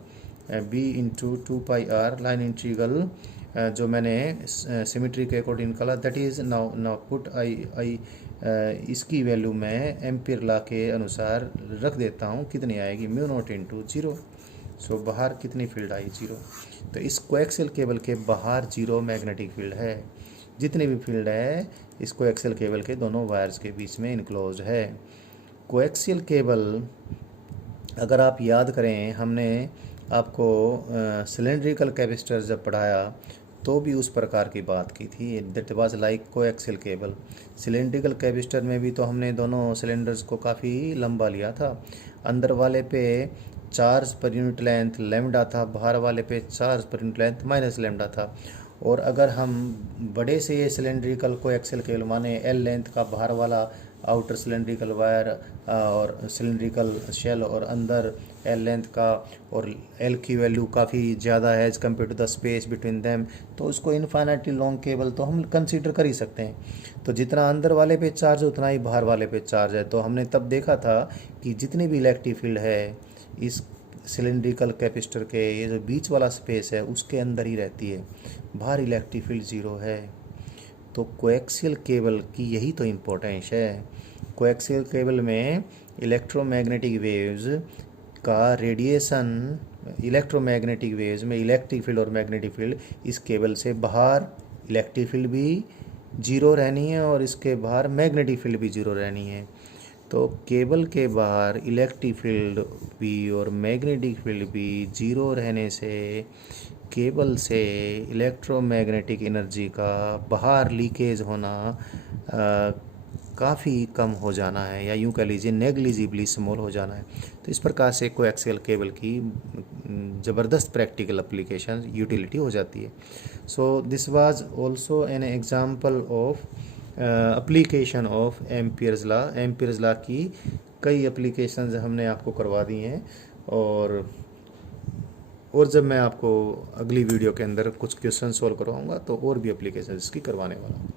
b into 2 pi R. Line integral जो मैंने सिमेट्री के अकॉर्डिंग निकाला that is now put I इसकी वैल्यू मैं एम्पियर लॉ के अनुसार रख देता हूँ, कितनी आएगी म्यू नॉट इंटू 0। सो बाहर कितनी फील्ड आई 0। तो इस कोएक्सियल केबल के बाहर 0 मैग्नेटिक फील्ड है, जितनी भी फील्ड है इस कोएक्सियल केबल के दोनों वायर्स के बीच में इनक्लोज है। कोएक्सियल केबल अगर आप याद करें, हमने आपको सिलेंड्रिकल कैपेसिटर जब पढ़ाया तो भी उस प्रकार की बात की थी, that was like coaxial cable. Cylindrical capacitor में भी तो हमने दोनों सिलेंडर्स को काफ़ी लंबा लिया था, अंदर वाले पे charge per unit length lambda था, बाहर वाले पे charge per unit length minus lambda था। और अगर हम बड़े से ये सिलेंड्रिकल कोएक्सियल केबल माने एल लेंथ का बाहर वाला आउटर सिलेंड्रिकल वायर और सिलेंड्रिकल शेल और अंदर एल लेंथ का, और एल की वैल्यू काफ़ी ज़्यादा है as compare to the space between them, तो उसको इन्फाइनाइटली लॉन्ग केबल तो हम कंसीडर कर ही सकते हैं। तो जितना अंदर वाले पे चार्ज उतना ही बाहर वाले पे चार्ज है। तो हमने तब देखा था कि जितनी भी इलेक्ट्रिक फील्ड है इस सिलेंड्रिकल कैपेसिटर के ये जो बीच वाला स्पेस है उसके अंदर ही रहती है, बाहर इलेक्ट्रिक फील्ड 0 है। तो कोएक्सियल केबल की यही तो इम्पोर्टेंस है। कोएक्सियल केबल में इलेक्ट्रोमैग्नेटिक वेव्स का रेडिएशन, इलेक्ट्रोमैग्नेटिक वेव्स में इलेक्ट्रिक फील्ड और मैग्नेटिक फील्ड, इस केबल से बाहर इलेक्ट्रिक फील्ड भी 0 रहनी है और इसके बाहर मैग्नेटिक फील्ड भी 0 रहनी है। तो केबल के बाहर इलेक्ट्रिक फील्ड भी और मैग्नेटिक फील्ड भी 0 रहने से केबल से इलेक्ट्रोमैग्नेटिक एनर्जी का बाहर लीकेज होना काफ़ी कम हो जाना है, या यूँ कह लीजिए नेग्लिजिबली स्मॉल हो जाना है। तो इस प्रकार से कोएक्सियल केबल की ज़बरदस्त प्रैक्टिकल एप्लीकेशन यूटिलिटी हो जाती है। So this was also an example of application of Ampere's law. Ampere's law की कई एप्लीकेशंस हमने आपको करवा दी हैं, और जब मैं आपको अगली वीडियो के अंदर कुछ क्वेश्चन सॉल्व करवाऊंगा तो और भी एप्लीकेशन इसकी करवाने वाला हूँ।